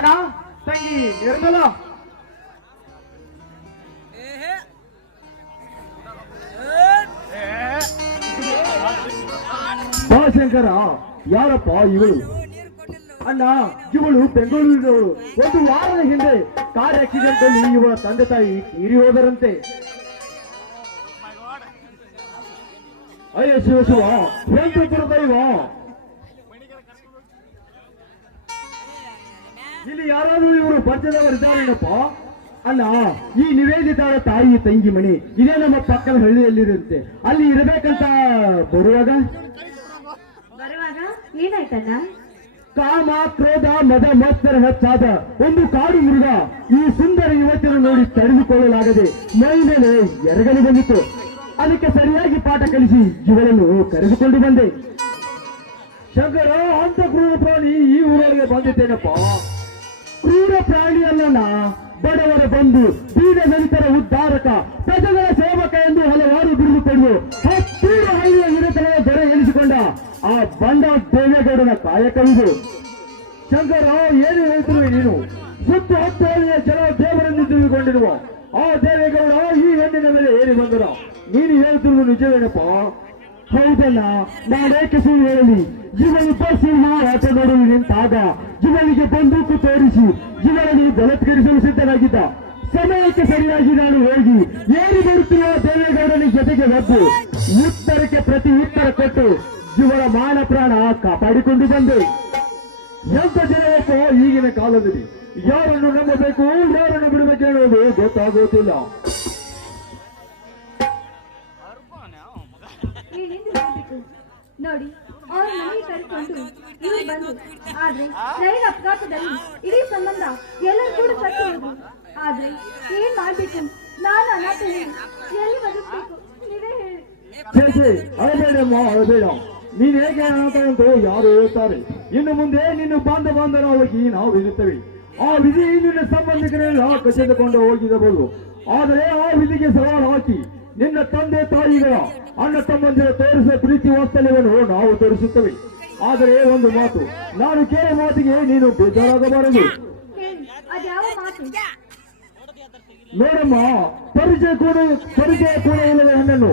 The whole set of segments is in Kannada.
ಅಣ್ಣ ತಂಗಿ ನಿರ್ಮಲ ಶಂಕರ ಯಾರಪ್ಪ ಇವಳು? ಅಣ್ಣ ಇವಳು ಬೆಂಗಳೂರಿನವಳು. ಒಂದು ವಾರದ ಹಿಂದೆ ಕಾರ್ ಆಕ್ಸಿಡೆಂಟ್ ಅಲ್ಲಿ ಇವಳ ತಂದೆ ತಾಯಿ ತೀರಿ ಹೋದರಂತೆ. ಅಯ್ಯೋ ಶಿವ ಶಿವ, ಎಂತ ದೈವ. ಇಲ್ಲಿ ಯಾರಾದ್ರೂ ಇವರು ಪರಿಚಯದವರಿದ್ದಾರೇನಪ್ಪ? ಅಲ್ಲ, ಈ ನಿವೇದಿತಾಳ ತಾಯಿ ತಂಗಿ ಮನೆ ಇದೇ ನಮ್ಮ ಪಕ್ಕದ ಹಳ್ಳಿಯಲ್ಲಿರುತ್ತೆ. ಅಲ್ಲಿ ಇರಬೇಕಂತ ಬರುವಾಗ ಏನಾಯ್ತಣ್ಣ? ಕಾಮ ಕ್ರೋಧ ಮದ ಮತ್ತರ ಹೆಚ್ಚಾದ ಒಂದು ಕಾಡು ಮೃಗ ಈ ಸುಂದರ ಯುವತಿಯನ್ನು ನೋಡಿ ತಡೆದುಕೊಳ್ಳಲಾಗದೆ ಮೈ ಮೇಲೆ ಎರಗಲು ಬಂದಿತ್ತು. ಅದಕ್ಕೆ ಸರಿಯಾಗಿ ಪಾಠ ಕಲಿಸಿ ಇವಳನ್ನು ಕರೆದುಕೊಂಡು ಬಂದೆ. ಶಂಕರ, ಅಂತ ಕ್ರೂರ ಪ್ರಾಣಿ ಈ ಊರೊಳಗೆ ಬಂದಿದ್ದೇನಪ್ಪ. ಕ್ರೂರ ಪ್ರಾಣಿ ಅಲ್ಲಣ್ಣ, ಬಡವರ ಬಂಧು, ಬೀದ ದಲಿತರ ಉದ್ಧಾರಕ, ಪ್ರಜೆಗಳ ಸೇವಕ ಎಂದು ಹಲವಾರು ಬಿರುದು ಪಡೆದು ಹತ್ತಿರ ಹಳ್ಳಿಯ ಹಿರಿತನದ ದೊರೆ ಎನಿಸಿಕೊಂಡ ಆ ಬಂಡ ದೇವೇಗೌಡನ ಕಾಯಕವಿದು. ಶಂಕರ, ಏನು ಹೇಳ್ತಿರುವೆ ನೀನು? ಸುತ್ತು ಹತ್ತು ಹಳ್ಳಿಯ ಜನ ದೇವರನ್ನು ತಿಳಿದುಕೊಂಡಿರುವ ಆ ದೇವೇಗೌಡ ಈ ಹೆಣ್ಣಿನ ಮೇಲೆ ಏರಿ ಬಂದರ. ನೀನು ಹೇಳ್ತಿರುವುದು ನಿಜವೇನಪ್ಪ? ಹೌದಲ್ಲ, ನಾನೇಕೆ ಸುಳ್ಳು ಹೇಳಲಿ? ಇವನು ಬಸ್ಸಿನ ಆಟ ನೋಡಲು ನಿಂತಾಗ ಇವನಿಗೆ ಬಂದೂಕು ತೋರಿಸಿ ಇವನನ್ನು ಬಲತ್ಕರಿಸಲು ಸಿದ್ಧನಾಗಿದ್ದ. ಸಮಯಕ್ಕೆ ಸರಿಯಾಗಿ ನಾನು ಹೋಗಿ ಏರಿ ಬರುತ್ತಿರುವ ದೇವೇಗೌಡನ ಜೊತೆಗೆ ಒದ್ದು ಉತ್ತರಕ್ಕೆ ಪ್ರತಿ ಉತ್ತರ ಕೊಟ್ಟು ಇವರ ಮಾನ ಪ್ರಾಣ ಕಾಪಾಡಿಕೊಂಡು ಬಂದೆ. ಎಂತ ಜನವಪ್ಪ ಈಗಿನ ಕಾಲದಲ್ಲಿ ಯಾರನ್ನು ನಂಬಬೇಕು, ಯಾರನ್ನು ಬಿಡಬೇಕು ಎನ್ನುವುದು ಗೊತ್ತಾಗುತ್ತಿಲ್ಲ. ನೋಡಿ, ಅವ್ರ ಮನೆಗೆ ಕರೆದುಕೊಂಡು ಇಲ್ಲಿ ಬಂದು, ಆದ್ರೆ ರೈಲು ಅಪಘಾತದಲ್ಲಿ ಇಡೀ ಸಂಬಂಧ ಎಲ್ಲರೂ ಕೂಡ ಸತ್ತು ಹೋದ್ರು. ಆದ್ರೆ ಏನ್ ಮಾಡ್ಬೇಕು? ನಾನು ಅನಾಥ ಹೇಳಿ ಎಲ್ಲಿ ಬದುಕಬೇಕು? ನೀವೇ ಹೇಳಿ. ಅಳಬೇಡಮ್ಮ, ಅಳಬೇಡ. ನೀನ್ ಹೇಗೆ ಅನಾಥ ಅಂತ ಯಾರು ಹೇಳ್ತಾರೆ? ಇನ್ನು ಮುಂದೆ ನಿನ್ನ ಬಾಂಧವರಾಗಿ ನಾವು ಇರುತ್ತೇವೆ. ಆ ವಿಧಿ ನಿನ್ನ ಸಂಬಂಧಿಕರೆಲ್ಲ ಕಸಿದುಕೊಂಡು ಹೋಗಿರಬಹುದು. ಆದರೆ ಆ ವಿಧಿಗೆ ಸವಾಲು ಹಾಕಿ ನಿನ್ನ ತಂದೆ ತಾಯಿಗಳ ಅಣ್ಣ ತಮ್ಮಂದಿರ ತೋರಿಸುವ ಪ್ರೀತಿ ವಾತ್ಸಲ್ಯವನ್ನು ನಾವು ತೋರಿಸುತ್ತೇವೆ. ಆದರೆ ಒಂದು ಮಾತು, ನಾನು ಕೇಳೋ ಮಾತಿಗೆ ನೀನು ಬೇಜಾರಾಗಬಾರದು. ನೋಡಮ್ಮ, ಪರಿಚಯ ಕೂಡ ಇಲ್ಲದ ಹೆಣ್ಣನ್ನು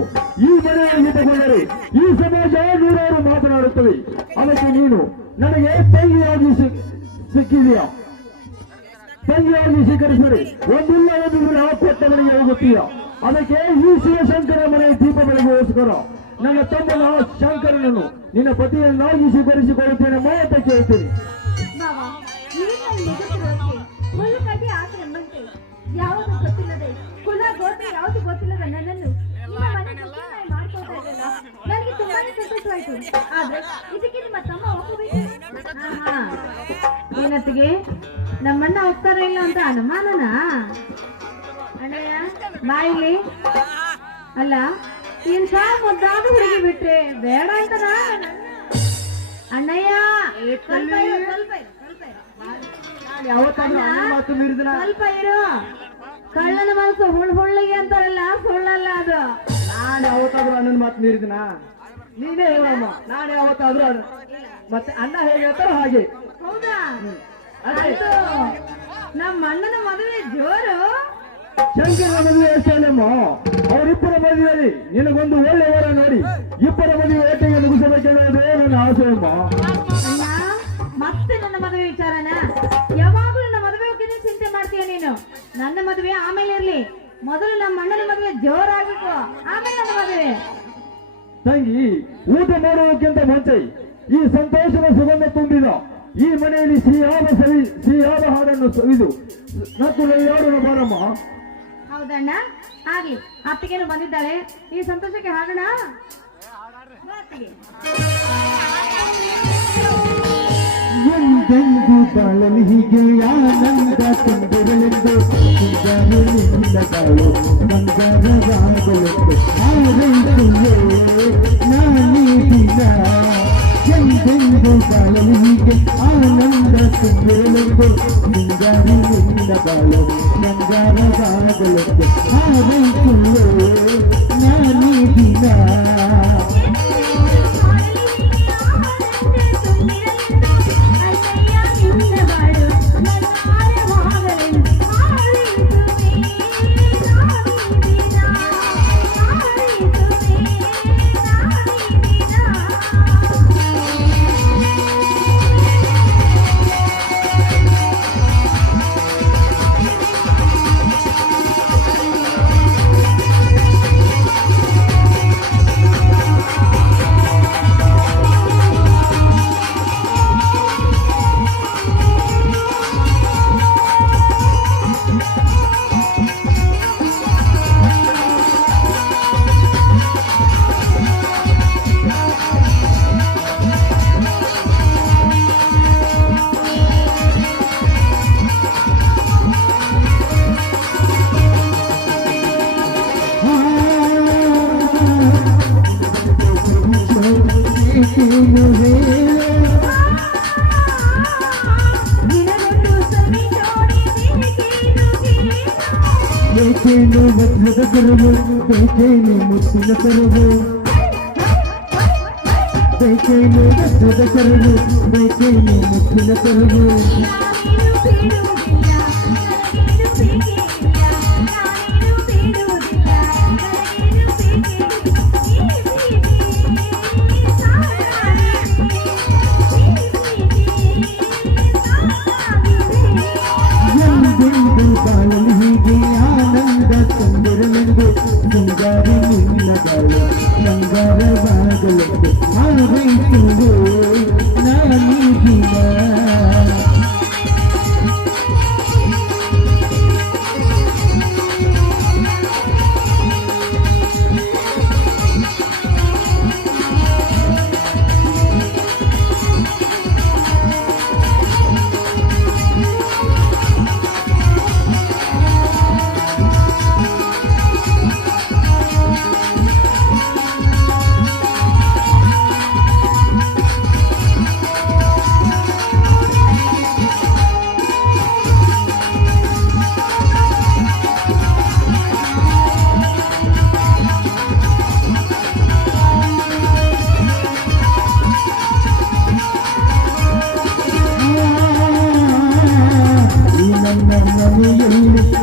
ಈ ಮನೆಯಲ್ಲಿ ತಗೊಂಡರೆ ಈ ಸಮಾಜ ನೂರಾರು ಮಾತನಾಡುತ್ತವೆ. ಅದಕ್ಕೆ ನೀನು ನನಗೆ ತಂಗಿಯಾಗಿ ಸಿಕ್ಕಿದೆಯಾ? ತಂಗಿಯಾಗಿ ಸ್ವೀಕರಿಸಿದರೆ ಒಂದಿಲ್ಲ ಒಂದು ಕೊಟ್ಟ ಮನೆಗೆ ಹೋಗುತ್ತೀಯ. ಅದಕ್ಕೆ ಈ ಶಿವಶಂಕರ ಮನೆ ದೀಪ ಬೆಳಗೋಸ್ಕರ ನನ್ನ ತಮ್ಮನ ಶಂಕರನನ್ನು ನಿನ್ನ ಪತಿಯನ್ನಾಗಿ ಸ್ವೀಕರಿಸಿಕೊಳ್ಳುತ್ತೇನೆ ಅಂತ ಕೇಳ್ತೇನೆ. ಯಾವುದು ಗೊತ್ತಿಲ್ಲದೆ, ಕುಲ ಗೋತ್ರ ಯಾವುದು ಗೊತ್ತಿಲ್ಲದ ನನ್ನನ್ನು ಮಾಡ್ಕೊಳ್ತಾ ಇದ್ದಲ್ಲ, ನನಗೆ ತುಂಬಾನೇ ಸಂತೋಷವಾಯ್ತು. ಆದ್ರೆ ಇದಕ್ಕೆ ನಿಮ್ಮ ತಮ್ಮ ಒಪ್ಪಬೇಕು. ಏನತ್ತಿಗೆ ನಮ್ಮಣ್ಣ ಹೋಗ್ತಾರ ಇಲ್ಲ ಅಂತ ಅನುಮಾನನ? ಅಣ್ಣಯ್ಯ ಬಾಯಿಲಿ ಅಲ್ಲ, ಏನ್ ಮುದ್ದಾದ ಹುಡುಗಿ ಬಿಟ್ರೆ ಬೇಡ ಅಂತನಾ? ಅಣ್ಣಯ್ಯ ಸ್ವಲ್ಪ ಇರು. ಕಳ್ಳನ ಮನಸ್ಸು ಹುಳ್ಳಿಗೆ ಅಂತಾರಲ್ಲ, ಸುಳ್ಳಲ್ಲ ಅದು. ನಾನು ಯಾವತ್ತಾದ್ರೂ ಅಣ್ಣನ ಮಾತು ಮೀರಿದನ? ನೀನೇ ಹೇಳಮ್ಮ. ನಾನು ಯಾವತ್ತಾದ್ರೂ ಮತ್ತೆ ಅಣ್ಣ ಹೇಗೆ ಹೇಳ್ತಾರೋ ಹಾಗೆ. ಹೌದಾ? ನಮ್ಮ ಅಣ್ಣನ ಮದುವೆ ಜೋರು. ಶಂಕರ ಮದುವೆ ಅಷ್ಟೇನಮ್ಮ, ಅವರಿಬ್ಬರ ಮದುವೆಯಲ್ಲಿ ನಿನಗೊಂದು ಒಳ್ಳೆ ವರ ನೋಡಿ ಇಬ್ಬರ ಮದುವೆ ಒಟ್ಟಿಗೆ ಮುಗಿಸಬೇಕೆನ್ನುವುದೇ ನನ್ನ ಆಸೆ ಅಮ್ಮ. ಅಣ್ಣ, ಮತ್ತೆ ನನ್ನ ಮದುವೆ ವಿಚಾರನ? ಯಾವಾಗಲೂ ನನ್ನ ಮದುವೆ ಬಗ್ಗೆ ಚಿಂತೆ ಮಾಡ್ತೀಯ ನೀನು. ನನ್ನ ಮದುವೆ ಆಮೇಲೆ ಇರ್ಲಿ, ಮೊದಲು ನಮ್ಮ ಅಣ್ಣನ ಮದುವೆ ಜೋರಾಗಬೇಕು, ಆಮೇಲೆ ನನ್ನ ಮದುವೆ. ತಂಗಿ, ಊಟ ಮಾಡುವುದಕ್ಕಿಂತ ಮುಂಚೆ ಈ ಸಂತೋಷದ ಸುಗಂಧ ತುಂಬಿದ ಈ ಮನೆಯಲ್ಲಿ ಸಿಹಿಯಾದ ಹಾಡನ್ನು ಸವಿದು ನಕ್ಕು ಯಾರು ಬಾರಮ್ಮ. ಹೌದಣ್ಣ, ಆಗ್ಲಿ. ಅತ್ತಿಗೆನು ಬಂದಿದ್ದಾಳೆ, ಈ ಸಂತೋಷಕ್ಕೆ ಹಾಡೋಣ. ಎಂದೆಂದು ಬಾಳಲಿ ಹೀಗೆ ಆನಂದ ತುಂಬಿರಲೆಂದು ನಿನ್ನ ಬಾಳು ಮಂಗರವಾಗಲೆಂದು ಹಾರೈಸುವೆ ನಾನೀ ದಿನ. ಎಂದೆಂದು ಬಾಳಲಿ ಹೀಗೆ ಆನಂದ ತುಂಬಿರಲೆಂದು ನಿನ್ನ ಬಾಳು ಮಂಗರವಾಗಲೆಂದು ಹಾರೈಸುವೆ ನಾನೀ ದಿನ. Bye. ಬೇಕೇನು ವಜ್ರದ ಕರುವು ಬೇಕೇನು ಮುತ್ತಿನ ಕರುವು ಬೇಕೇನು ವಜ್ರದ ಕರುವು ಬೇಕೇನು ಮುತ್ತಿನ ಕರುವು ಬಾಳಲು ಹೀಗೆ ಆನಂದ ತಂದಿರಲೆಂದು ಸಿಂಗಾರಿ ನಿನ್ನ ಬಾಳು ಬಂಗಾರವಾಗಲೆಂದು ಆರೈಸುವೆ ನಾನೀಗಿನ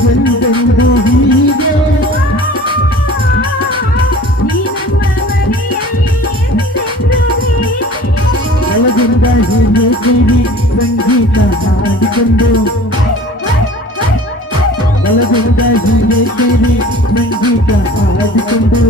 ಎಂದೆಂದು ಹೀಗೆ ಒಳಗಿಂದ ಹೀಗೆ ಕಿವಿ ಸಂಗೀತ ಹಾಡಿಕೊಂಡು ಒಳಗಿಂದ ಹೀಗೆ ಕಿವಿ ಸಂಗೀತ ಹಾಡಿಕೊಂಡು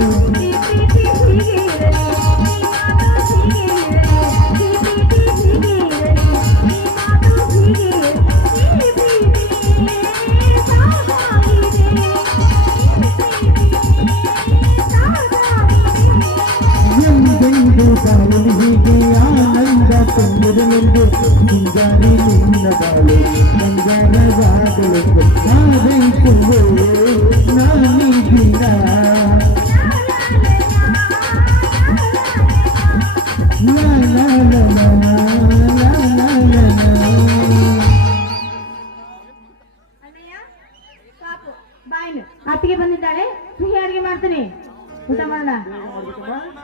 ಬಾಳಲು ಹೀಗೆ ಆನಂದ ತಂದಿರಲೆಂದು ಸಿಂಗಾರಿ ನಿನ್ನ ಬಾಳು ಬಂಗಾರವಾಗಲೆಂದು ಆರೈಸುವೆ ನಾನೀಗಿನ ಅತ್ತಿಗೆ ಬಂದಿದ್ದಾಳೆ ಸಿಹಿ ಅಡಿಗೆ ಮಾಡ್ತೀನಿ ಊಟ ಮಾಡೋಣ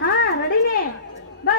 ಹಾ ರೆಡಿನೇ ಬಾ